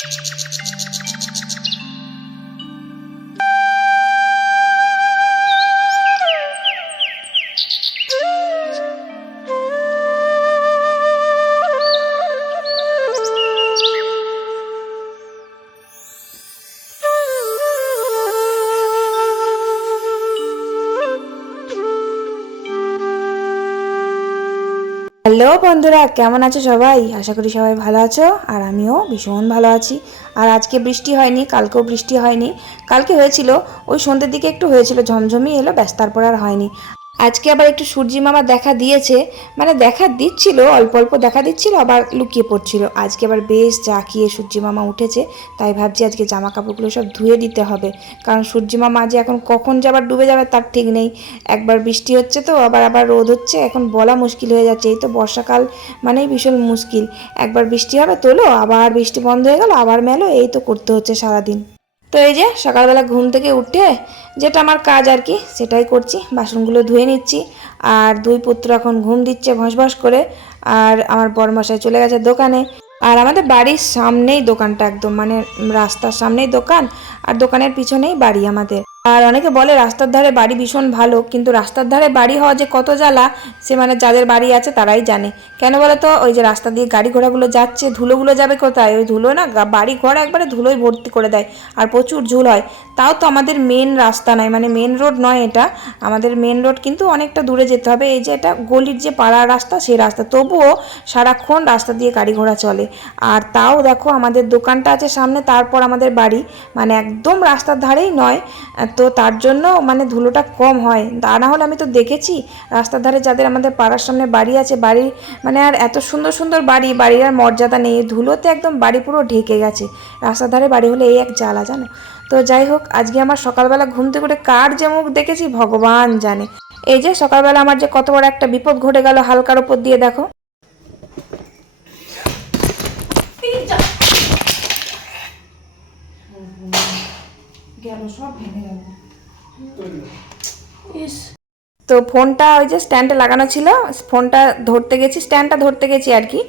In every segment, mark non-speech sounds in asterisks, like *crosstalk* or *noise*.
うん。বন্ধুরা, কেমন আছো সবাই? আশা করি সবাই ভালো আছো, আর আমিও ভীষণ ভালো আছি। আর আজকে বৃষ্টি হয়নি, কালকেও বৃষ্টি হয়নি। কালকে হয়েছিল, ওই সন্ধ্যের দিকে একটু হয়েছিল ঝমঝমি এলো, ব্যাস, তারপর আর হয়নি। আজকে আবার একটু সূর্যি মামা দেখা দিয়েছে মানে দেখা দিচ্ছিল, অল্প অল্প দেখা দিচ্ছিল, আবার লুকিয়ে পড়ছিল। আজকে আবার বেশ জাকিয়ে সূর্যি মামা উঠেছে, তাই ভাবছি আজকে জামা কাপড়গুলো সব ধুয়ে দিতে হবে। কারণ সূর্যি মামা আজ এখন কখন যে আবার ডুবে যাবে তার ঠিক নেই। একবার বৃষ্টি হচ্ছে তো, আবার আবার রোদ হচ্ছে, এখন বলা মুশকিল হয়ে যাচ্ছে। এই তো বর্ষাকাল, মানেই ভীষণ মুশকিল। একবার বৃষ্টি হবে তোলো, আবার বৃষ্টি বন্ধ হয়ে গেল, আবার মেলো, এই তো করতে হচ্ছে সারাদিন। তো এই যে সকালবেলা ঘুম থেকে উঠে যেটা আমার কাজ আর কি, সেটাই করছি। বাসনগুলো ধুয়ে নিচ্ছি। আর দুই পুত্র এখন ঘুম দিচ্ছে ভস ভস করে। আর আমার বরমশাই চলে গেছে দোকানে। আর আমাদের বাড়ির সামনেই দোকানটা একদম মানে রাস্তার সামনেই দোকান। আর দোকানের পিছনেই বাড়ি আমাদের। আর অনেকে বলে রাস্তার ধারে বাড়ি ভীষণ ভালো, কিন্তু রাস্তার ধারে বাড়ি হওয়া যে কত জ্বালা, সে মানে যাদের বাড়ি আছে তারাই জানে। কেন বলে তো ওই যে রাস্তা দিয়ে গাড়ি ঘোড়াগুলো যাচ্ছে, ধুলোগুলো যাবে কোথায়? ওই ধুলো না বাড়ি ঘর একবারে ধুলোই ভর্তি করে দেয়, আর প্রচুর ঝুল হয়। তাও তো আমাদের মেন রাস্তা নয় মানে মেন রোড নয় এটা। আমাদের মেন রোড কিন্তু অনেকটা দূরে যেতে হবে। এই যে এটা গলির যে পাড়ার রাস্তা, সেই রাস্তা। তবুও সারাক্ষণ রাস্তা দিয়ে গাড়ি ঘোড়া চলে। আর তাও দেখো আমাদের দোকানটা আছে সামনে, তারপর আমাদের বাড়ি। মানে একদম রাস্তার ধারেই নয় তো তার জন্য মানে ধুলোটা কম হয়। তা না হলে আমি তো দেখেছি, রাস্তার ধারে যাদের আমাদের পাড়ার সামনে বাড়ি আছে, বাড়ি মানে আর এত সুন্দর সুন্দর বাড়ি, বাড়ির আর মর্যাদা নেই, ধুলোতে একদম বাড়ি পুরো ঢেকে গেছে। রাস্তার ধারে বাড়ি হলে এই এক জ্বালা, জানো? তো যাই হোক, আজকে আমার সকালবেলা ঘুম থেকে কার যে মুখ দেখেছি, ভগবান জানে। এই যে সকালবেলা আমার যে কত বড় একটা বিপদ ঘটে গেল, হালকার ওপর দিয়ে দেখো। গেল সব ভেঙে গেল। ইস। তো ফোনটা ওই যে স্ট্যান্ডে লাগানো ছিল ফোনটা ধরতে গেছি স্ট্যান্ডটা ধরতে গেছি আর কি।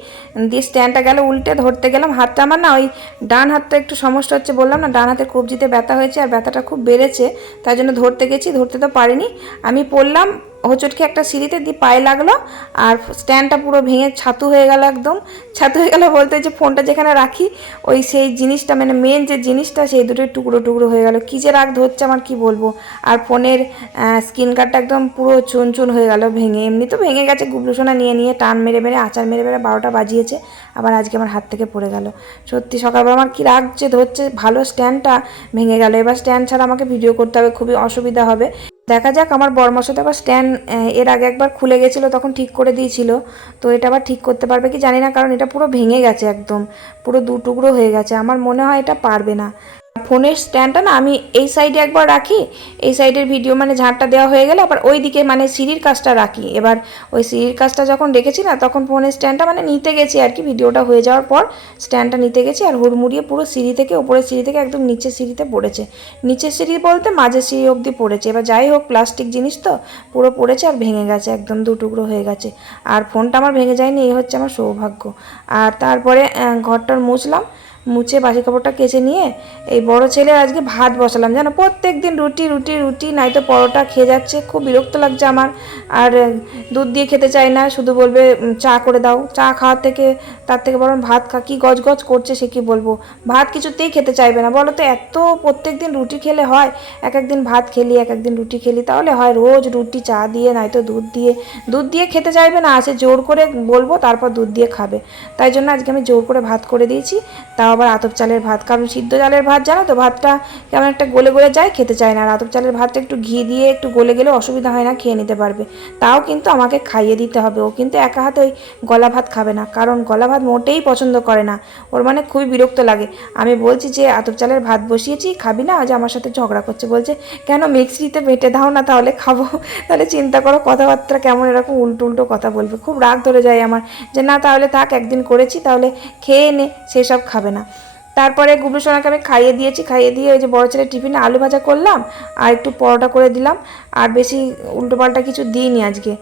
দিয়ে স্ট্যান্ডটা গেল উল্টে ধরতে গেলাম। হাতটা আমার না ওই ডান হাতটা একটু সমস্যা হচ্ছে বললাম না ডান হাতে কবজিতে ব্যথা হয়েছে আর ব্যথাটা খুব বেড়েছে তার জন্য ধরতে গেছি ধরতে তো পারিনি। আমি পড়লাম হোঁচটকে একটা সিঁড়িতে দিয়ে পায়ে লাগল আর স্ট্যান্ডটা পুরো ভেঙে ছাতু হয়ে গেল একদম। ছাতু হয়ে গেল বলতে যে ফোনটা যেখানে রাখি, ওই সেই জিনিসটা মানে মেন যে জিনিসটা, সেই দুটোই টুকরো টুকরো হয়ে গেল। কী যে রাগ ধরছে আমার কি বলব? আর ফোনের স্ক্রিন গার্ডটা একদম পুরো চুন চুন হয়ে গেল ভেঙে। এমনি তো ভেঙে গেছে, গুবলুসোনা নিয়ে নিয়ে টান মেরে মেরে, আচার মেরে মেরে বারোটা বাজিয়েছে, আবার আজকে আমার হাত থেকে পড়ে গেল। সত্যি সকালবেলা আমার কি রাগ যে ধরছে, ভালো স্ট্যান্ডটা ভেঙে গেল। এবার স্ট্যান্ড ছাড়া আমাকে ভিডিও করতে হবে, খুবই অসুবিধা হবে। দেখা যাক, আমার বর্মশা তো আবার স্ট্যান্ড এর আগে একবার খুলে গেছিল, তখন ঠিক করে দিয়েছিল। তো এটা আবার ঠিক করতে পারবে কি জানি না, কারণ এটা পুরো ভেঙে গেছে একদম। পুরো দু টুকরো হয়ে গেছে। আমার মনে হয় এটা পারবে না। ফোনের স্ট্যান্ডটা না আমি এই সাইডে একবার রাখি, এই সাইডের ভিডিও মানে ঝাঁটটা দেওয়া হয়ে গেলে আবার ওই দিকে মানে সিঁড়ির কাজটা রাখি। এবার ওই সিঁড়ির কাজটা যখন রেখেছি না, তখন ফোনের স্ট্যান্ডটা মানে নিতে গেছি আর কি, ভিডিওটা হয়ে যাওয়ার পর স্ট্যান্ডটা নিতে গেছি আর হুড়মুড়িয়ে পুরো সিঁড়ি থেকে, উপরের সিঁড়ি থেকে একদম নিচের সিঁড়িতে পড়েছে। নিচের সিঁড়ি বলতে মাঝের সিঁড়ি অবধি পড়েছে। এবার যাই হোক, প্লাস্টিক জিনিস তো পুরো পড়েছে আর ভেঙে গেছে, একদম দু টুকরো হয়ে গেছে। আর ফোনটা আমার ভেঙে যায়নি, এই হচ্ছে আমার সৌভাগ্য। আর তারপরে ঘরটার মুছলাম। মুছে বাসি কাপড়টা কেচে নিয়ে এই বড় ছেলে আজকে ভাত বসালাম। জানো প্রত্যেক দিন রুটি রুটি রুটি নয়তো পরোটা খেয়ে যাচ্ছে। খুব বিরক্ত লাগছে আমার। আর দুধ দিয়ে খেতে চায় না, শুধু বলবে চা করে দাও। চা খাওয়ার থেকে, তার থেকে বরং ভাত খা, কি গজ গজ করছে সে কি বলব? ভাত কিছুতেই খেতে চাইবে না। বলো তো, এত প্রত্যেক দিন রুটি খেলে হয়? এক একদিন ভাত খেলি, এক একদিন রুটি খেলি, তাহলে হয় রোজ রুটি, চা দিয়ে নয়তো দুধ দিয়ে। দুধ দিয়ে খেতে চাইবে না, সে জোর করে বলব, তারপর দুধ দিয়ে খাবে। তাই জন্য আজকে আমি জোর করে ভাত করে দিয়েছি। তাও আবার আতপ চালের ভাত। কারণ সিদ্ধ চালের ভাত জানো তো, ভাতটা কেমন একটা গলে গলে যায়, খেতে চায় না। আর আতপ চালের ভাতটা একটু ঘি দিয়ে একটু গলে গেলে অসুবিধা হয় না, খেয়ে নিতে পারবে। তাও কিন্তু আমাকে খাইয়ে দিতে হবে। ও কিন্তু একা হাতে ওই গলা ভাত খাবে না। কারণ গলা ভাত মোটেই পছন্দ করে না। ওর মানে খুবই বিরক্ত লাগে। আমি বলছি যে, আতপ চালের ভাত বসিয়েছি, খাবি না? আজ আমার সাথে ঝগড়া করছে। বলছে, কেন মিক্সিতে বেটে দাও না তাহলে খাব? *laughs* তাহলে চিন্তা করো কথাবার্তা কেমন এরকম উল্টো উল্টো কথা বলবে। খুব রাগ ধরে যায় আমার। যে, না তাহলে থাক, একদিন করেছি, তাহলে খেয়ে নে সেসব খাবে না। তারপরে গুবলু সোনাকে আমি খাইয়ে দিয়েছি, খাইয়ে দিয়ে ওই যে বড় ছেলে টিফিনে আলু ভাজা করলাম আর একটু পরোটা করে দিলাম। আর বেশি উল্টোপাল্টা কিছু দিইনি আজকে।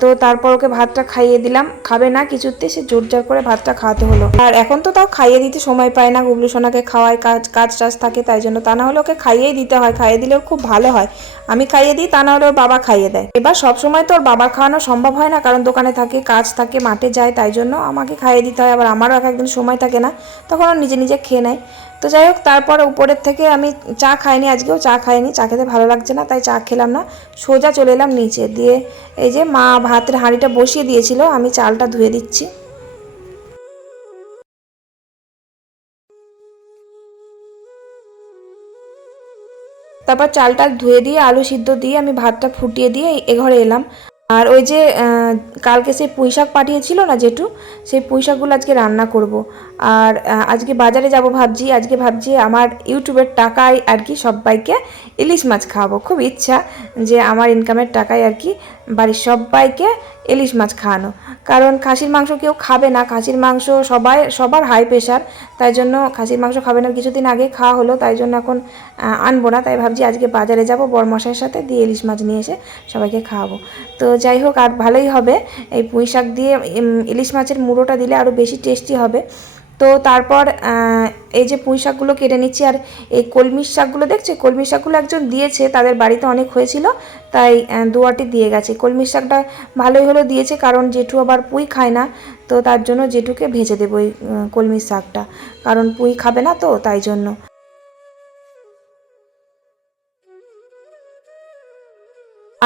তো তারপর ওকে ভাতটা খাইয়ে দিলাম। খাবে না কিছুতে, সে জোর জার করে ভাতটা খাওয়াতে হলো। আর এখন তো তাও খাইয়ে দিতে সময় পায় না গুবলু সোনাকে খাওয়ায়, কাজ কাজ টাজ থাকে, তাই জন্য তা না হলে ওকে খাইয়েই দিতে হয়, খাইয়ে দিলেও খুব ভালো হয়। আমি খাইয়ে দিই, তা না হলে ওর বাবা খাইয়ে দেয়। এবার সব সময় তো ওর বাবার খাওয়ানো সম্ভব হয় না, কারণ দোকানে থাকে, কাজ থাকে, মাঠে যায়, তাই জন্য আমাকে খাইয়ে দিতে হয়। আবার আমারও এক একদিন সময় থাকে না, তখন ও নিজে নিজে খেয়ে নেয়। তো যাই হোক, তারপরে উপরের থেকে আমি চা খাইনি, আজকেও চা খাইনি, চা খেতে ভালো লাগছে না, তাই চা খেলাম না। সোজা চলে এলাম নিচে, দিয়ে এই যে মা ভাতের হাঁড়িটা বসিয়ে দিয়েছিল, আমি চালটা ধুয়ে দিচ্ছি। তারপর চালটা ধুয়ে দিয়ে, আলু সিদ্ধ দিয়ে আমি ভাতটা ফুটিয়ে দিয়ে এ ঘরে এলাম। আর ওই যে কালকে সেই পুঁই শাক পাঠিয়েছিল না জেঠু, সেই পুঁই শাকগুলো আজকে রান্না করব। আর আজকে বাজারে যাব ভাবছি, আজকে ভাবছি আমার ইউটিউবের টাকায় আর কি সবাইকে ইলিশ মাছ খাওয়াবো। খুব ইচ্ছা যে আমার ইনকামের টাকায় আর কি বাড়ির সবাইকে ইলিশ মাছ খাওয়ানো। কারণ খাসির মাংস কেউ খাবে না। খাসির মাংস সবাই, সবার হাই প্রেশার তাই জন্য খাসির মাংস খাবে না। কিছুদিন আগে খাওয়া হলো। তাই জন্য এখন আনব না। তাই ভাবছি আজকে বাজারে যাব। বরমশাইয়ের সাথে দিয়ে ইলিশ মাছ নিয়ে এসে সবাইকে খাওয়াবো। তো যাই হোক, আর ভালোই হবে। এই পুঁই শাক দিয়ে ইলিশ মাছের মুড়োটা দিলে আরও বেশি টেস্টি হবে। তো তারপর এই যে পুঁই শাকগুলো কেটে নিচ্ছি। আর এই কলমির শাকগুলো, দেখছে? কলমির শাকগুলো একজন দিয়েছে। তাদের বাড়িতে অনেক হয়েছিল। তাই দুয়াটি দিয়ে গেছে। কলমি শাকটা ভালোই হলো দিয়েছে, কারণ জেঠু আবার পুঁই খায় না, তো তার জন্য জেঠুকে ভেজে দেবো ওই কলমি শাকটা। কারণ পুঁই খাবে না তো, তাই জন্য।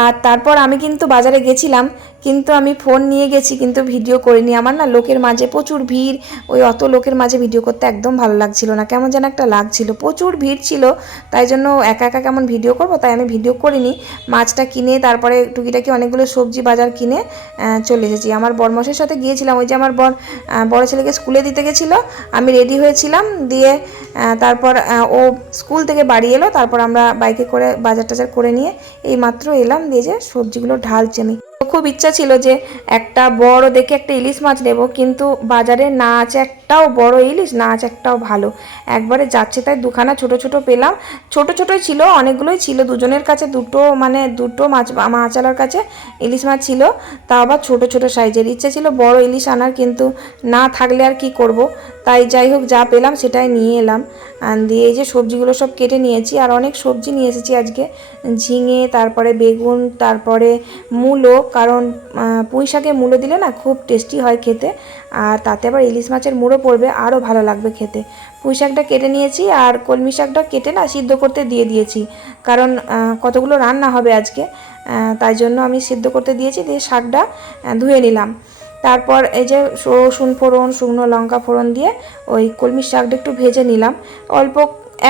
আর তারপর আমি কিন্তু বাজারে গেছিলাম, কিন্তু আমি ফোন নিয়ে গেছি, কিন্তু ভিডিও করিনি। আমার না লোকের মাঝে প্রচুর ভিড়, ওই অত লোকের মাঝে ভিডিও করতে একদম ভালো লাগছিল না। কেমন যেন একটা লাগছিল, প্রচুর ভিড় ছিল, তাই জন্য একা একা কেমন ভিডিও করব, তাই আমি ভিডিও করিনি। মাছটা কিনে, তারপরে টুকিটাকি অনেকগুলো সবজি বাজার কিনে চলে এসেছি। আমার বরমশের সাথে গিয়েছিলাম, ওই যে আমার বর বড় ছেলেকে স্কুলে দিতে গেছিল। আমি রেডি হয়েছিলাম, দিয়ে তারপর ও স্কুল থেকে বাড়ি এলো, তারপর আমরা বাইকে করে বাজার টাজার করে নিয়ে এই মাত্র এলাম। যে সবজিগুলো ঢালছি আমি। খুব ইচ্ছা ছিল যে একটা বড় দেখে একটা ইলিশ মাছ নেব, কিন্তু বাজারে না আছে একটাও বড় ইলিশ, না আছে একটাও ভালো। একবারে যাচ্ছে তাই দুখানা ছোট ছোট পেলাম। ছোট ছোটই ছিল, অনেকগুলোই ছিল। দুজনের কাছে দুটো মানে দুটো মাছ মাছালার কাছে ইলিশ মাছ ছিল। তা আবার ছোট ছোট সাইজের। ইচ্ছে ছিল বড় ইলিশ আনার, কিন্তু না থাকলে আর কি করব? তাই যাই হোক, যা পেলাম সেটাই নিয়ে এলাম। দিয়ে এই যে সবজিগুলো সব কেটে নিয়েছি, আর অনেক সবজি নিয়ে এসেছি আজকে। ঝিঙে, তারপরে বেগুন, তারপরে মূলো কারণ পুঁই শাকে মূলো দিলে না খুব টেস্টি হয় খেতে, আর তাতে আবার ইলিশ মাছের মুড়ো পড়বে আরও ভালো লাগবে খেতে। পুঁই শাকটা কেটে নিয়েছি, আর কলমি শাকটা কেটে না সিদ্ধ করতে দিয়ে দিয়েছি। কারণ কতগুলো রান্না হবে আজকে তাই জন্য আমি সিদ্ধ করতে দিয়েছি, দিয়ে শাকটা ধুয়ে নিলাম। তারপর এই যে রসুন ফোড়ন, শুকনো লঙ্কা ফোড়ন দিয়ে ওই কলমির শাকটা একটু ভেজে নিলাম। অল্প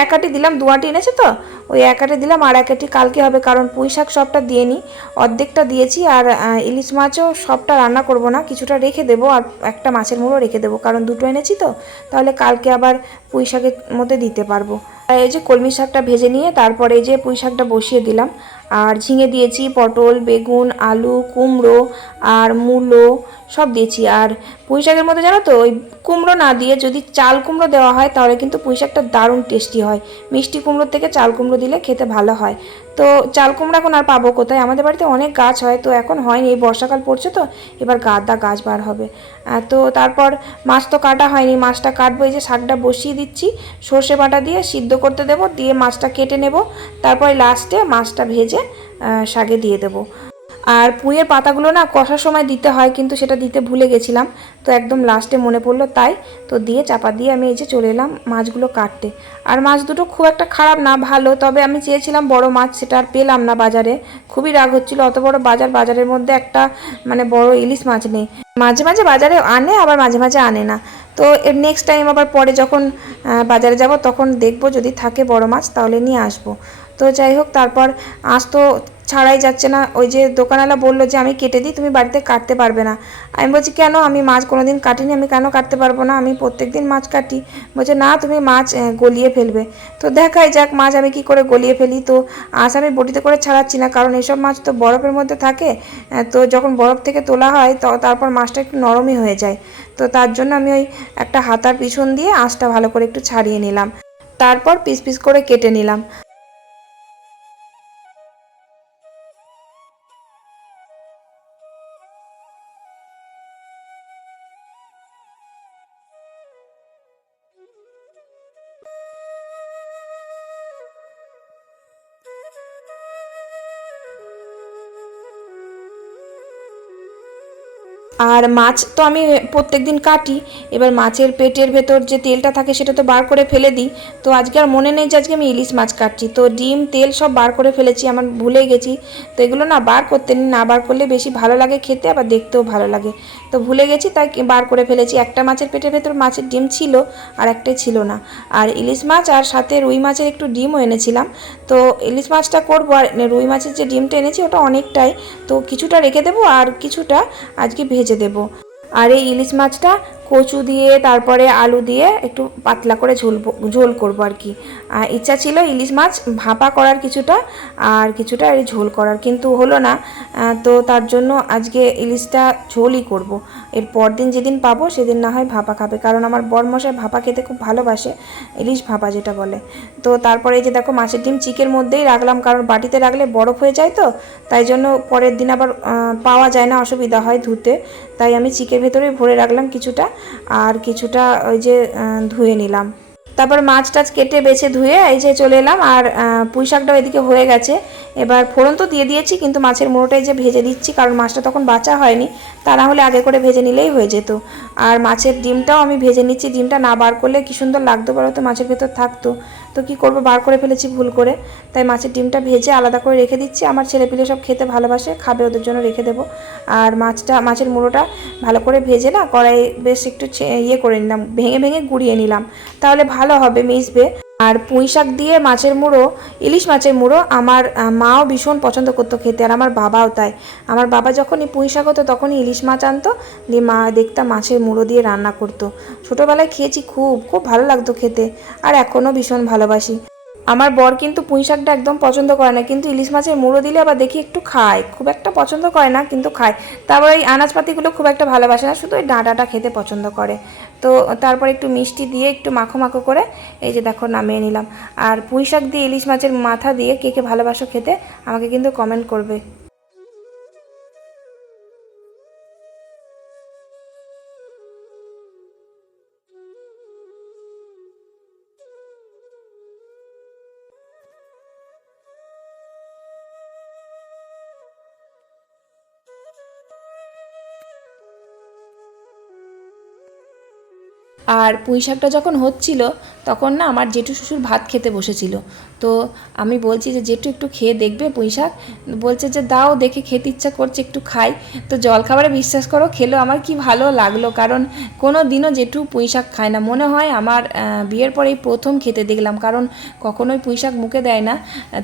এক আটি দিলাম দু আটি এনেছে তো? ওই এক আটি দিলাম আর এক আটি কালকে হবে, কারণ পুঁই শাক সবটা দিয়ে নিই অর্ধেকটা দিয়েছি আর ইলিশ মাছও সবটা রান্না করব না, কিছুটা রেখে দেবো আর একটা মাছের মুড়ো রেখে দেবো, কারণ দুটো এনেছি তো, তাহলে কালকে আবার পুঁই শাকের মধ্যে দিতে পারব। এই যে কলমি শাকটা ভেজে নিয়ে তারপরে এই যে পুঁই শাকটা বসিয়ে দিলাম। আর ঝিঙে দিয়েছি, পটল, বেগুন, আলু, কুমড়ো আর মূলো সব দিয়েছি। আর পুঁই শাকের মধ্যে জানো তো, ওই কুমড়ো না দিয়ে যদি চাল কুমড়ো দেওয়া হয় তাহলে কিন্তু পুঁই শাকটা দারুণ টেস্টি হয়। মিষ্টি কুমড়োর থেকে চাল কুমড়ো দিলে খেতে ভালো হয়। তো চাল কুমড়া এখন আর পাবো কোথায়? আমাদের বাড়িতে অনেক গাছ হয়, তো এখন হয়নি, এই বর্ষাকাল পড়ছে তো, এবার গাদা গাছ বার হবে। তো তারপর মাছ তো কাটা হয়নি, মাছটা কাটবো, এই যে শাকটা বসিয়ে দিচ্ছি, সর্ষে বাটা দিয়ে সিদ্ধ করতে দেবো, দিয়ে মাছটা কেটে নেব, তারপরে লাস্টে মাছটা ভেজে শাকে দিয়ে দেবো। আর পুঁয়ের পাতাগুলো না কষার সময় দিতে হয়, কিন্তু সেটা দিতে ভুলে গেছিলাম। তো একদম লাস্টে মনে পড়ল তাই। তো দিয়ে চাপা দিয়ে আমি এই যে চলে এলাম মাছগুলো কাটতে। আর মাছ দুটো খুব একটা খারাপ না, ভালো। তবে আমি চেয়েছিলাম বড় মাছ, সেটা আর পেলাম না বাজারে। খুবই রাগ হচ্ছিল, অত বড় বাজার, বাজারের মধ্যে একটা মানে বড় ইলিশ মাছ নেই। মাঝে মাঝে বাজারে আনে, আবার মাঝে মাঝে আনে না। তো এর নেক্সট টাইম আবার পরে যখন বাজারে যাব, তখন দেখব যদি থাকে বড় মাছ, তাহলে নিয়ে আসব। তো যাই হোক, তারপর আজ তো ছাড়াই যাচ্ছে না। ওই যে দোকানওয়ালা বলল যে, আমি কেটে দিই, তুমি বাড়িতে কাটতে পারবে না। আমি বলছি, কেন? আমি মাছ কোনো দিন কাটিনি, আমি কেন কাটতে পারব না? আমি প্রত্যেক দিন মাছ কাটি। বলছে, না, তুমি মাছ গলিয়ে ফেলবে। তো দেখাই যাক মাছ আমি কি করে গলিয়ে ফেলি। তো আজ আমি বটিতে করে ছাড়াচ্ছি না, কারণ এসব মাছ তো বরফের মধ্যে থাকে তো যখন বরফ থেকে তোলা হয়, তো, তারপর মাছটা একটু নরমই হয়ে যায়। তো তার জন্য আমি ওই একটা হাতার পিছন দিয়ে আঁশটা ভালো করে একটু ছাড়িয়ে নিলাম। তারপর পিস পিস করে কেটে নিলাম। a আর মাছ তো আমি প্রত্যেক দিন কাটি। এবার মাছের পেটের ভেতর যে তেলটা থাকে সেটা তো বার করে ফেলে দিই। তো আজকে আর মনে নেই যে আজকে আমি ইলিশ মাছ কাটছি। তো ডিম, তেল সব বার করে ফেলেছি, আমার ভুলে গেছি। তো এগুলো না বার করতে না বার করলে বেশি ভালো লাগে খেতে, আবার দেখতেও ভালো লাগে। তো ভুলে গেছি, তাই বার করে ফেলেছি। একটা মাছের পেটের ভেতর মাছের ডিম ছিল, আর একটাই ছিল না। আর ইলিশ মাছ আর সাথে রুই মাছের একটু ডিমও এনেছিলাম। তো ইলিশ মাছটা করব, আর রুই মাছের যে ডিমটা এনেছি, ওটা অনেকটাই। তো কিছুটা রেখে দেবো, আর কিছুটা আজকে ভেজে দেবো। আর এই ইলিশ মাছটা কচু দিয়ে, তারপরে আলু দিয়ে একটু পাতলা করে ঝোল ঝোল করব আর কি। আর ইচ্ছা ছিল ইলিশ মাছ ভাপা করার কিছুটা আর কিছুটা এই ঝোল করার, কিন্তু হলো না। তো তার জন্য আজকে ইলিশটা ঝোলই করব। এর পর দিন যেদিন পাবো, সেদিন না হয় ভাপা খাবে। কারণ আমার বরমশাই ভাপা খেতে খুব ভালোবাসে, ইলিশ ভাপা যেটা বলে। তো তারপরে এই যে দেখো, মাছের ডিম চিকের মধ্যেই রাখলাম, কারণ বাটিতে রাখলে বরফ হয়ে যায় তো, তাই জন্য পরের দিন আবার পাওয়া যায় না, অসুবিধা হয় ধুতে। তাই আমি চিকের ভেতরে ভরে রাখলাম কিছুটা, আর কিছুটা ওই যে ধুয়ে নিলাম। তারপর মাছ টাছ কেটে বেছে ধুয়ে এই যে চলে এলাম আর পুঁই শাকটাও এদিকে হয়ে গেছে। এবার ফোড়ন তো দিয়ে দিয়েছি, কিন্তু মাছের মুড়োটাই যে ভেজে দিচ্ছি, কারণ মাছটা তখন বাঁচা হয়নি, তা না হলে আগে করে ভেজে নিলেই হয়ে যেত। আর মাছের ডিমটাও আমি ভেজে নিচ্ছি, ডিমটা না বার করলে কী সুন্দর লাগতো বলো তো, মাছের ভেতর থাকতো। তো কি করব? বার করে ফেলেছি, ভুল করে। তাই মাছের ডিমটা ভেজে আলাদা করে রেখে দিচ্ছি। আমার ছেলেপিলে সব খেতে ভালোবাসে, খাবে ওদের জন্য রেখে দেবো। আর মাছটা, মাছের মুড়োটা ভালো করে ভেজে না কড়াই বেশ একটু ইয়ে করে নিলাম, ভেঙে ভেঙে গুঁড়িয়ে নিলাম। তাহলে ভালো হবে, মিশবে। আর পুঁই শাক দিয়ে মাছের মুড়ো, ইলিশ মাছের মুড়ো আমার মাও ভীষণ পছন্দ করতো খেতে আর আমার বাবাও তাই। আমার বাবা যখনই পুঁই শাক হতো তখনই ইলিশ মাছ আনতো, দিয়ে মা দেখতাম মাছের মুড়ো দিয়ে রান্না করতো। ছোটোবেলায় খেয়েছি খুব খুব ভালো লাগতো খেতে, আর এখনও ভীষণ ভালোবাসি। আমার বর কিন্তু পুঁই শাকটা একদম পছন্দ করে না, কিন্তু ইলিশ মাছের মুড়ো দিলে আবার দেখি একটু খায়। খুব একটা পছন্দ করে না, কিন্তু খায়। তারপর এই আনাজপাতিগুলো খুব একটা ভালোবাসে না, শুধু ওই ডাঁটাটা খেতে পছন্দ করে। তো তারপর একটু মিষ্টি দিয়ে একটু মাখো মাখো করে এই যে দেখো নামিয়ে নিলাম। আর পুঁই শাক দিয়ে ইলিশ মাছের মাথা দিয়ে কে কে ভালোবাসো খেতে, আমাকে কিন্তু কমেন্ট করবে। আর পুঁই শাকটা যখন হচ্ছিল তখন না আমার জেঠু শ্বশুর ভাত খেতে বসেছিল। তো আমি বলছি যে, জেঠু একটু খেয়ে দেখবে পুঁই শাক? বলছে যে, দাও, দেখে খেতে ইচ্ছা করছে, একটু খাই। তো জলখাবারে বিশ্বাস করো, খেলো। আমার কি ভালো লাগল, কারণ কোনো দিনও জেঠু পুঁই শাক খায় না। মনে হয় আমার বিয়ের পরেই প্রথম খেতে দেখলাম, কারণ কখনোই পুঁই শাক মুখে দেয় না।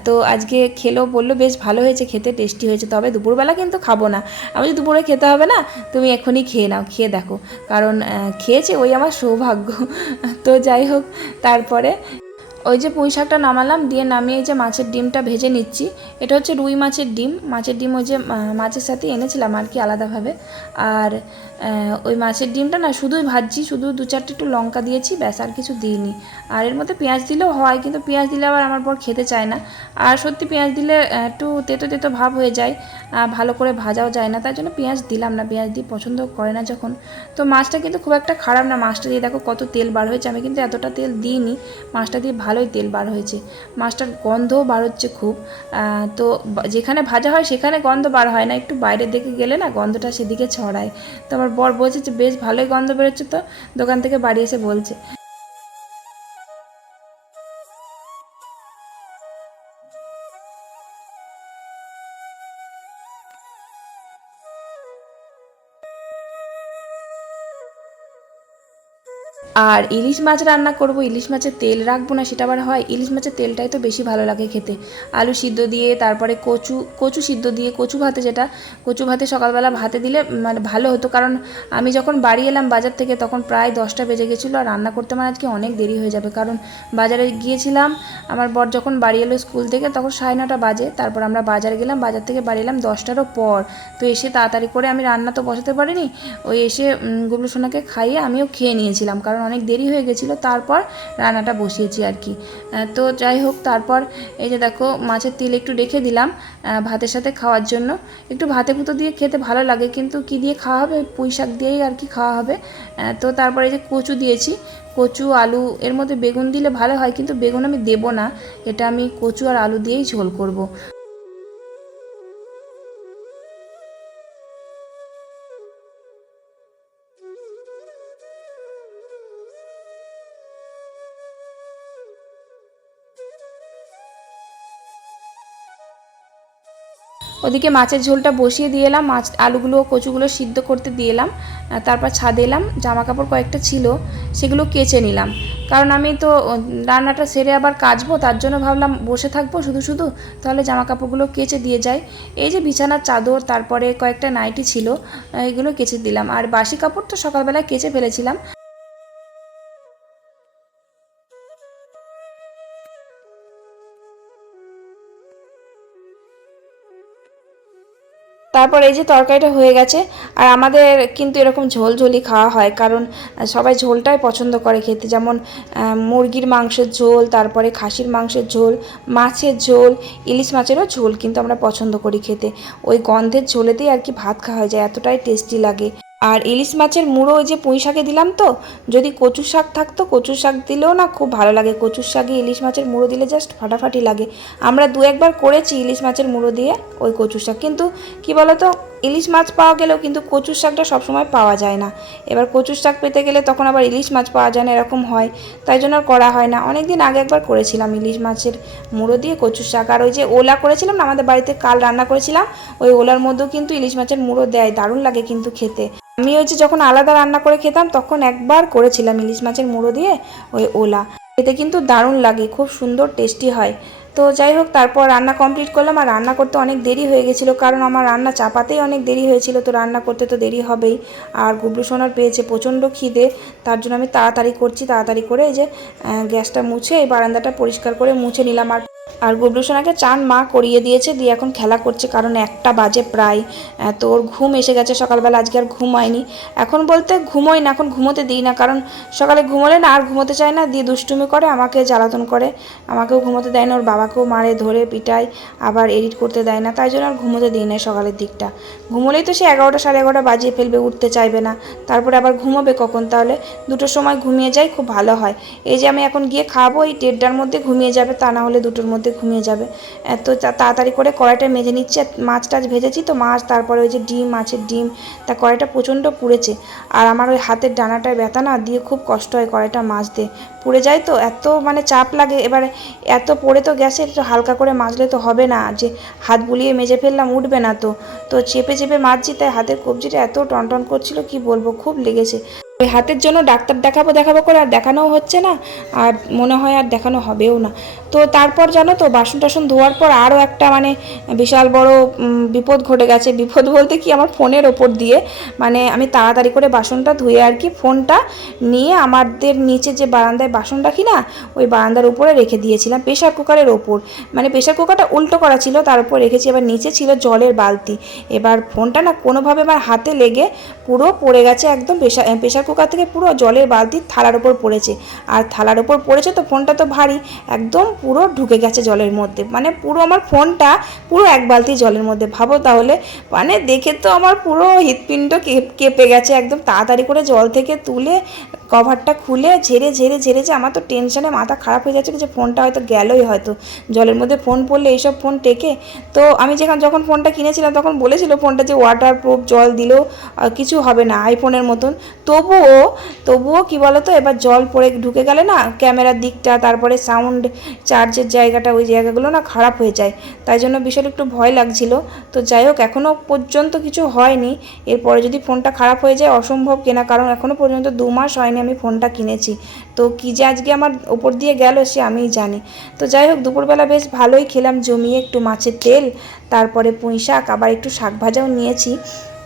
তো আজকে খেলো, বলল, বেশ, ভালো হয়েছে, খেতে টেস্টি হয়েছে, তবে দুপুরবেলা কিন্তু খাব না। আমি যে দুপুরে খেতে হবে না, তুমি এখনই খেয়ে নাও, খেয়ে দেখো। কারণ খেয়েছে, ওই আমার সৌভাগ্য। তো যাই হোক তারপরে ওই যে পুঁই শাকটা নামালাম, দিয়ে নামিয়ে যে মাছের ডিমটা ভেজে নিচ্ছি। এটা হচ্ছে রুই মাছের ডিম। মাছের ডিম ওই যে মাছের সাথে এনেছিলাম আর কি আলাদাভাবে। আর ওই মাছের ডিমটা না শুধুই ভাজছি, শুধু দু চারটে একটু লঙ্কা দিয়েছি, ব্যাস আর কিছু দিইনি। আর এর মধ্যে পেঁয়াজ দিলেও হয়, কিন্তু পেঁয়াজ দিলে আবার আমার বর খেতে চায় না। আর সত্যি পেঁয়াজ দিলে একটু তেতো তেতো ভাব হয়ে যায় ভালো করে ভাজাও যায় না, তার জন্য পেঁয়াজ দিলাম না, পেঁয়াজ দিয়ে পছন্দ করে না যখন। তো মাছটা কিন্তু খুব একটা খারাপ না, মাছটা দিয়ে দেখো কত তেল বার হয়েছে, আমি কিন্তু এতটা তেল দিইনি, মাছটা দিয়ে ভালোই তেল বার হয়েছে। মাছটার গন্ধও বার হচ্ছে খুব তো যেখানে ভাজা হয় সেখানে গন্ধ বার হয় না, একটু বাইরের দিকে গেলে না গন্ধটা সেদিকে ছড়ায়। তো আমার বর বলছে যে বেশ ভালোই গন্ধ বেরোচ্ছে তো। দোকান থেকে বাড়ি এসে বলছে। আর ইলিশ মাছ রান্না করব, ইলিশ মাছের তেল রাখব না, সেটা আবার হয়, ইলিশ মাছের তেলটাই তো বেশি ভালো লাগে খেতে। আলু সিদ্ধ দিয়ে, তারপরে কচু কচু সিদ্ধ দিয়ে, কচু ভাতে যেটা, কচু ভাতে সকালবেলা ভাতে দিলে মানে ভালো হতো, কারণ আমি যখন বাড়ি এলাম বাজার থেকে তখন প্রায় দশটা বেজে গেছিল, আর রান্না করতে আমার আজকে অনেক দেরি হয়ে যাবে, কারণ বাজারে গিয়েছিলাম, আমার বর যখন বাড়ি এলো স্কুল থেকে তখন সাড়ে নটা বাজে, তারপর আমরা বাজারে গেলাম, বাজার থেকে বাড়ি এলাম দশটারও পর, তো এসে তাড়াতাড়ি করে আমি রান্না তো বসাতে পারিনি, ওই এসে গুবলু সোনাকে খাইয়ে আমিও খেয়ে নিয়েছিলাম, কারণ অনেক দেরি হয়ে গেছিল, তারপর রান্নাটা বসিয়েছি আর কি। তো যাই হোক, তারপর এই যে দেখো, মাছের তেল একটু রেখে দিলাম ভাতের সাথে খাওয়ার জন্য। একটু ভাতে ফুতো দিয়ে খেতে ভালো লাগে, কিন্তু কি দিয়ে খাওয়া হবে? পুঁই শাক দিয়েই আর কি খাওয়া হবে। তো তারপরে এই যে কচু দিয়েছি, কচু, আলু, এর মধ্যে বেগুন দিলে ভালো হয়, কিন্তু বেগুন আমি দেবো না, এটা আমি কচু আর আলু দিয়েই ঝোল করব। ওদিকে মাছের ঝোলটা বসিয়ে দিয়ে এলাম, মাছ আলুগুলো, কচুগুলো সিদ্ধ করতে দিয়ে এলাম তারপর ছাদে এলাম জামা কাপড় কয়েকটা ছিল, সেগুলো কেচে নিলাম। কারণ আমি তো রান্নাটা সেরে আবার কাচবো, তার জন্য ভাবলাম বসে থাকব শুধু শুধু, তাহলে জামা কাপড়গুলো কেচে দিয়ে যাই। এই যে বিছানার চাদর, তারপরে কয়েকটা নাইটি ছিল এগুলো কেচে দিলাম। আর বাসি কাপড় তো সকালবেলা কেচে ফেলেছিলাম। তারপর এই যে তরকারিটা হয়ে গেছে, আর আমাদের কিন্তু এরকম ঝোল ঝোলই খাওয়া হয়, কারণ সবাই ঝোলটাই পছন্দ করে খেতে। যেমন মুরগির মাংসের ঝোল, তারপরে খাসির মাংসের ঝোল, মাছের ঝোল, ইলিশ মাছেরও ঝোল কিন্তু আমরা পছন্দ করি খেতে। ওই গন্ধের ঝোলেতেই আর কি ভাত খাওয়া যায়, এতটাই টেস্টি লাগে। আর ইলিশ মাছের মুড়ো ওই যে পুঁই শাকে দিলাম তো, যদি কচু শাক থাকতো, কচু শাক দিলেও না খুব ভালো লাগে। কচুর শাকে ইলিশ মাছের মুড়ো দিলে জাস্ট ফাটাফাটি লাগে। আমরা দু একবার করেছি ইলিশ মাছের মুড়ো দিয়ে ওই কচু শাক। কিন্তু কী বলতো ইলিশ মাছ পাওয়া গেলেও কিন্তু কচুর শাকটা সবসময় পাওয়া যায় না। এবার কচুর শাক পেতে গেলে তখন আবার ইলিশ মাছ পাওয়া যায় না, এরকম হয়। তাই জন্য আর করা হয় না। অনেক দিন আগে একবার করেছিলাম ইলিশ মাছের মুড়ো দিয়ে কচুর শাক। আর ওই যে ওলা করেছিলাম না, আমাদের বাড়িতে কাল রান্না করেছিলাম, ওই ওলার মধ্যেও কিন্তু ইলিশ মাছের মুড়ো দেয়, দারুণ লাগে কিন্তু খেতে। আমি হচ্ছে যখন আলাদা রান্না করে খেতাম, তখন একবার করেছিলাম ইলিশ মাছের মুড়ো দিয়ে ওই ওলা। এতে কিন্তু দারুণ লাগে, খুব সুন্দর, টেস্টি হয়। তো যাই হোক, তারপর রান্না কমপ্লিট করলাম আর রান্না করতে অনেক দেরি হয়ে গেছিল কারণ আমার রান্না চাপাতেই অনেক দেরি হয়েছিল। তো রান্না করতে তো দেরি হবেই। আর গুবলু সোনার পেয়েছে প্রচণ্ড খিদে, তার জন্য আমি তাড়াতাড়ি করছি, তাড়াতাড়ি করে এই যে গ্যাসটা মুছে এই বারান্দাটা পরিষ্কার করে মুছে নিলাম। আর আর গুবলু সোনাকে চান মা করিয়ে দিয়েছে, দিয়ে এখন খেলা করছে, কারণ একটা বাজে প্রায়। তো ওর ঘুম এসে গেছে সকালবেলা, আজকে আর ঘুম হয়নি এখন বলতে ঘুমোই না, এখন ঘুমোতে দিই না, কারণ সকালে ঘুমোলে না, আর ঘুমোতে চায় না, দিয়ে দুষ্টুমি করে, আমাকে জ্বালাতন করে। আমাকেও ঘুমোতে দেয় না, ওর বাবাকেও মারে, ধরে, পিটায়, আবার এডিট করতে দেয় না, তাই জন্য আর ঘুমোতে দিই না সকালের দিকটা। ঘুমোলেই তো সে এগারোটা সাড়ে এগারোটা বাজিয়ে ফেলবে, উঠতে চাইবে না। তারপরে আবার ঘুমোবে কখন? তাহলে দুটোর সময় ঘুমিয়ে যায় খুব ভালো হয়। এই যে আমি এখন গিয়ে খাব, এই দেড়টার মধ্যে ঘুমিয়ে যাবে, তা না হলে দুটোর মধ্যে ঘুমিয়ে যাবে। আহ, তো তা- তাড়াতাড়ি করে কড়াইটা মেজে নিচ্ছে মাছ টাছ ভেজেছি তো মাছ তারপরে ওই যে ডিম মাছের ডিম তা কড়াইটা প্রচণ্ড পুড়েছে। আর আমার ওই হাতের ডানাটায় ব্যথা না দিয়ে খুব কষ্ট হয় কড়াইটা মাজতে পুড়ে যায় তো এত মানে চাপ লাগে এবারে এত পড়ে তো গ্যাসে একটু হালকা করে মাজলে তো হবে না। যে হাত বুলিয়ে মেজে ফেললাম উঠবে না তো। তো চেপে চেপে মাজছি তাই হাতের কবজিটা এত টনটন করছিল কি বলব খুব লেগেছে। ওই হাতের জন্য ডাক্তার দেখাবো দেখাবো করে আর দেখানোও হচ্ছে না, আর মনে হয় আর দেখানো হবেও না। তো তারপর জানো তো, বাসন টাসন ধোয়ার পর আরও একটা মানে বিশাল বড় বিপদ ঘটে গেছে। বিপদ বলতে কি আমার ফোনের ওপর দিয়ে। মানে আমি তাড়াতাড়ি করে বাসনটা ধুয়ে আর কি ফোনটা নিয়ে আমাদের নিচে যে বারান্দায় বাসন রাখি না, ওই বারান্দার উপরে রেখে দিয়েছিলাম প্রেশার কুকারের ওপর। মানে প্রেশার কুকারটা উল্টো করা ছিল, তার উপর রেখেছি। এবার নিচে ছিল জলের বালতি। এবার ফোনটা না কোনোভাবে আমার হাতে লেগে পুরো পড়ে গেছে, একদম প্রেশার কুকার থেকে পুরো জলের বালতি থালার ওপর পড়েছে। আর থালার ওপর পড়েছে তো ফোনটা তো ভারী। একদম পুরো ঢুকে গেছে জলের মধ্যে। মানে পুরো আমার ফোনটা পুরো এক বালতি জলের মধ্যে। ভাবো তাহলে মানে দেখে তো আমার পুরো হৃৎপিণ্ড কেঁপে গেছে। একদম তাড়াতাড়ি করে জল থেকে তুলে কভারটা খুলে ঝেড়ে ঝেড়ে ঝেড়ে যে আমার তো টেনশনে মাথা খারাপ হয়ে যাচ্ছে যে ফোনটা হয়তো গেলই হয়তো। জলের মধ্যে ফোন পড়লে এইসব ফোন টেকে। তো আমি যেখানে যখন ফোনটা কিনেছিলাম তখন বলেছিল ফোনটা যে ওয়াটার প্রুফ জল দিলেও কিছু হবে না আইফোনের মতন। তবুও তবুও কি বলতো, এবার জল পড়ে ঢুকে গেলে না ক্যামেরার দিকটা, তারপরে সাউন্ড চার্জের জায়গাটা, ওই জায়গাগুলো না খারাপ হয়ে যায়। তাই জন্য বিষয়টা একটু ভয় লাগছিল। তো যাই হোক এখনও পর্যন্ত কিছু হয়নি। এরপরে যদি ফোনটা খারাপ হয়ে যায়, অসম্ভব কেনা, কারণ এখনও পর্যন্ত দু মাস হয়নি আমি ফোনটা কিনেছি। তো কী যে আজকে আমার ওপর দিয়ে গেল সে আমিই জানি। তো যাই হোক, দুপুরবেলা বেশ ভালোই খেলাম, জমিয়ে একটু মাছের তেল, তারপরে পুঁই শাক আবার একটু শাক ভাজাও নিয়েছি।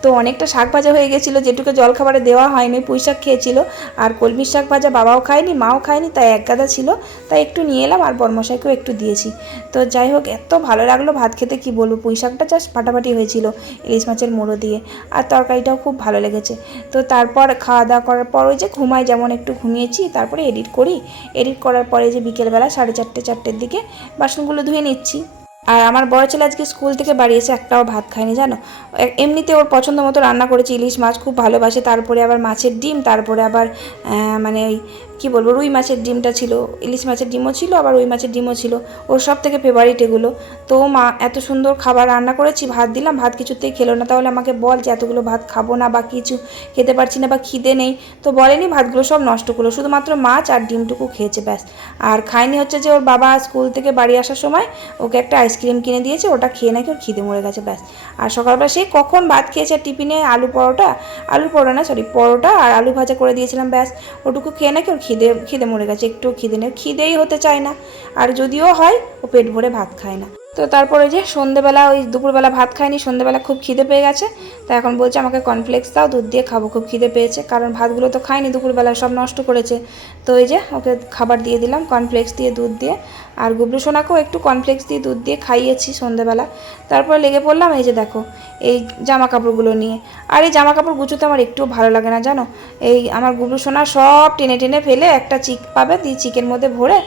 তো অনেকটা শাক ভাজা হয়ে গেছিল, যেটুকু জলখাবারে দেওয়া হয়নি, পুঁই শাক খেয়েছিল। আর কলমির শাক ভাজা বাবাও খায়নি, মাও খায়নি, তাই এক গাদা ছিল। তাই একটু নিয়ে এলাম আর বর্মশাইকেও একটু দিয়েছি। তো যাই হোক, এত ভালো লাগল ভাত খেতে, কি বলব? পুঁই শাকটা জাস্ট ফাটাফাটি হয়েছিল ইলিশ মাছের মোড়ো দিয়ে। আর তরকারিটাও খুব ভালো লেগেছে। তো তারপর খাওয়া দাওয়া করার পর ওই যে ঘুমাই যেমন একটু ঘুমিয়েছি, তারপরে এডিট করি। এডিট করার পরে যে বিকেলবেলা সাড়ে চারটে, চারটের দিকে বাসনগুলো ধুয়ে নিচ্ছি। আর আমার বড় ছেলে আজকে স্কুল থেকে বাড়ি এসে একটাও ভাত খায়নি, জানো? এমনিতে ওর পছন্দ মতো রান্না করেছি, ইলিশ মাছ খুব ভালোবাসে, তারপরে আবার মাছের ডিম, তারপরে আবার মানে ওই কী বলব, রুই মাছের ডিমটা ছিল, ইলিশ মাছের ডিমও ছিল, আবার রুই মাছের ডিমও ছিল। ওর সব থেকে ফেভারিট এগুলো। তো মা, এত সুন্দর খাবার রান্না করেছি, ভাত দিলাম, ভাত কিছুতেই খেলো না। তাহলে আমাকে বল যে এতগুলো ভাত খাব না বা কিছু খেতে পারছি না বা খিদে নেই। তো বলেনি ভাতগুলো সব নষ্ট করল, শুধুমাত্র মাছ আর ডিমটুকু খেয়েছে ব্যাস। আর খায়নি হচ্ছে যে ওর বাবা স্কুল থেকে বাড়ি আসার সময় ওকে একটা আইসক্রিম কিনে দিয়েছে, ওটা খেয়ে নাকি ওর খিদে মরে গেছে ব্যাস। আর সকালবেলা সেই কখন ভাত খেয়েছে টিফিনে? আলু পরোটা? আলু পরোটা না সরি পরোটা আর আলু ভাজা করে দিয়েছিলাম ব্যাস। ওটুকু খেয়ে নাকি ওর খিদে খিদে মরে গেছে, একটু খিদে নেই, খিদেই হতে চায় না। আর যদিও হয়, ও পেট ভরে ভাত খায় না। তো তারপরে যে সন্ধেবেলা, ওই দুপুরবেলা ভাত খায়নি, সন্ধেবেলা খুব খিদে পেয়ে গেছে। তা এখন বলছে, আমাকে কর্নফ্লেক্স দাও, দুধ দিয়ে খাব। খুব খিদে পেয়েছে, কারণ ভাতগুলো তো খায়নি, দুপুরবেলা সব নষ্ট করেছে। তো ওই যে ওকে খাবার দিয়ে দিলাম কর্নফ্লেক্স দিয়ে, দুধ দিয়ে। আর গুবলু সোনাকেও একটু কর্নফ্লেক্স দিয়ে দুধ দিয়ে খাইয়েছি সন্ধেবেলা তারপরে লেগে পড়লাম, এই যে দেখো, এই জামা কাপড়গুলো নিয়ে। আর এই জামা কাপড় গুছোতে আমার একটু ভালো লাগে না, জানো? এই আমার গুবলু সোনা সব টেনে টেনে ফেলে একটা চিক পাবে, দিয়ে চিকের মধ্যে ভরে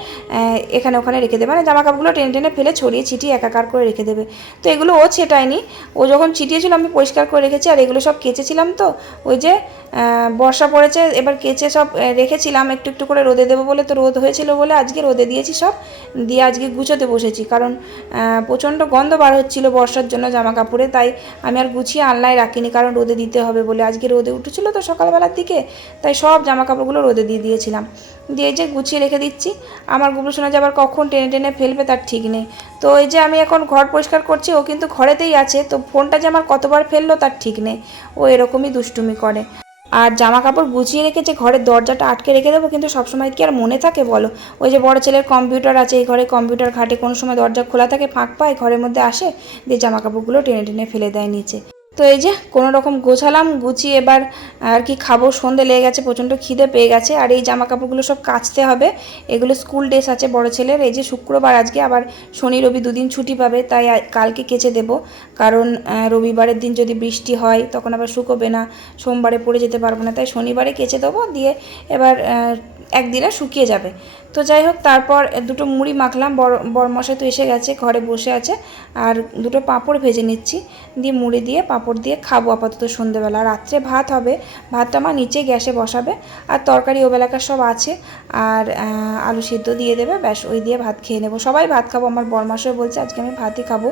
এখানে ওখানে রেখে দেবে। মানে জামা কাপড়গুলো টেনে টেনে ফেলে, ছড়িয়ে ছিটিয়ে একাকার করে রেখে দেবে। তো এগুলো ও ছেটায়নি। ও যখন ছিটিয়েছিল, আমি পরিষ্কার করে রেখেছি, আর এগুলো সব কেচেছিলাম তো। ওই যে বর্ষা পড়েছে, এবার কেচে সব রেখেছিলাম, একটু একটু করে রোদে দেবো বলে তো রোদ হয়েছিল বলে আজকে রোদে দিয়েছি সব। দিয়ে আজকে গুছোতে বসেছি। কারণ প্রচণ্ড গন্ধ বার হচ্ছিল বর্ষার জন্য জামা কাপড়ে তাই আমি আর গুছিয়ে আনলাই রাখিনি, কারণ রোদে দিতে হবে বলে। আজকে রোদে উঠেছিল তো সকালবেলার দিকে, তাই সব জামা কাপড়গুলো রোদে দিয়ে দিয়েছিলাম। দিয়ে যে গুছিয়ে রেখে দিচ্ছি। আমার গুবলু শোনা যে আবার কখন টেনে টেনে ফেলবে তার ঠিক নেই। তো এই যে আমি এখন ঘর পরিষ্কার করছি, ও কিন্তু ঘরেতেই আছে, তো ফোনটা যে আমার কতবার ফেলল তার ঠিক নেই। ও এরকমই দুষ্টুমি করে। আর জামা কাপড় গুছিয়ে রেখে যে ঘরের দরজাটা আটকে রেখে দেবো, কিন্তু সবসময় কি আর মনে থাকে বলো? ওই যে বড় ছেলের কম্পিউটার আছে, এই ঘরে কম্পিউটার ঘাটে কোনো সময় দরজা খোলা থাকে, ফাঁক পায়, ঘরের মধ্যে আসে, দিয়ে জামা কাপড়গুলো টেনে টেনে ফেলে দেয় নিচে। তো এই যে কোনো রকম গোছালাম, গুছিয়ে এবার আর কি খাব। সন্ধে লেগে গেছে, প্রচণ্ড খিদে পেয়ে গেছে। আর এই জামা কাপড়গুলো সব কাচতে হবে। এগুলো স্কুল ড্রেস আছে বড় ছেলের। এই যে শুক্রবার, আজকে আবার শনি, রবি দুদিন ছুটি পাবে, তাই কালকে কেচে দেব। কারণ রবিবারের দিন যদি বৃষ্টি হয়, তখন আবার শুকোবে না। সোমবারে পড়ে যেতে পারব না, তাই শনিবারে কেচে দেবো। দিয়ে এবার একদিনে শুকিয়ে যাবে। তো যাই হোক, তারপর দুটো মুড়ি মাখলাম, বড়, বড়মশাই তো এসে গেছে, ঘরে বসে আছে, আর দুটো পাঁপড় ভেজে নিচ্ছি, দিয়ে মুড়ি দিয়ে পাঁপড় দিয়ে খাব আপাতত সন্ধেবেলা। রাত্রে ভাত হবে ভাতটা আমার নিচে গ্যাসে বসাবে, আর তরকারি ওবেলাকার সব আছে, আর আলু সিদ্ধ দিয়ে দেবে, ব্যাস ওই দিয়ে ভাত খেয়ে নেব। সবাই ভাত খাব, আমার বরমাসও বলছে, আজকে আমি ভাতই খাব,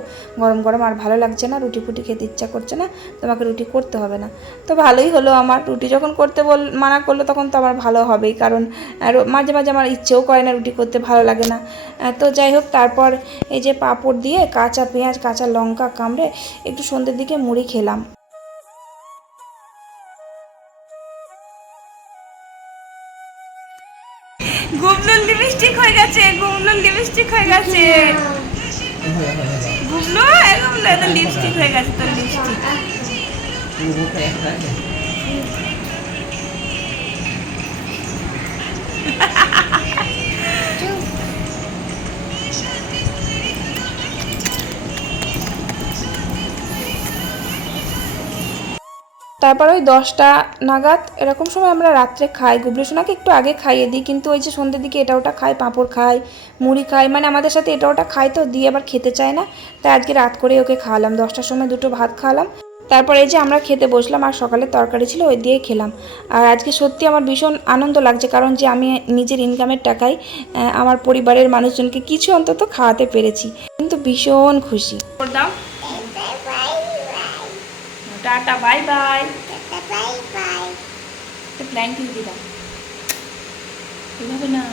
গরম গরম, আর ভালো লাগছে না, রুটি ফুটি খেতে ইচ্ছা করছে না, তোমাকে রুটি করতে হবে না। তো ভালোই হলো আমার, রুটি যখন করতে বল, মানা করল, তখন তো আমার ভালো হবেই, কারণ মাঝে মাঝে আমার ইচ্ছেও করে না রুটি করতে ভালো লাগে না। তো যাই হোক তারপর এই যে পাঁপড় দিয়ে কাঁচা পেঁয়াজ কাঁচা লঙ্কা কামড়ে একটু সন্ধ্যের দিকে মুড়ি খেলাম। গুবলুর লিপস্টিক হয়ে গেছে গুবলুর লিপস্টিক হয়ে গেছে। গুবলু লিপস্টিক হয়ে গেছে তোর লিপস্টিক তারপর ওই দশটা নাগাদ এরকম সময় আমরা রাত্রে খাই। গুবলু সোনাকে একটু আগে খাইয়ে দিই, কিন্তু ওই যে সন্ধ্যের দিকে এটা ওটা খাই পাঁপড় খাই মুড়ি খাই মানে আমাদের সাথে এটা ওটা খাই তো, দিয়ে আবার খেতে চায় না। তাই আজকে রাত করে ওকে খাওয়ালাম। দশটার সময় দুটো ভাত খাওয়ালাম। তারপর এই যে আমরা খেতে বসলাম আর সকালে তরকারি ছিল ওই দিয়ে খেলাম। আর আজকে সত্যি আমার ভীষণ আনন্দ লাগছে কারণ যে আমি নিজের ইনকামের টাকায় আমার পরিবারের মানুষজনকে কিছু অন্তত খাওয়াতে পেরেছি। কিন্তু ভীষণ খুশি। দাও। টাটা বাই বাই ব্ল্যাঙ্কেট দিলাম এভাবে না।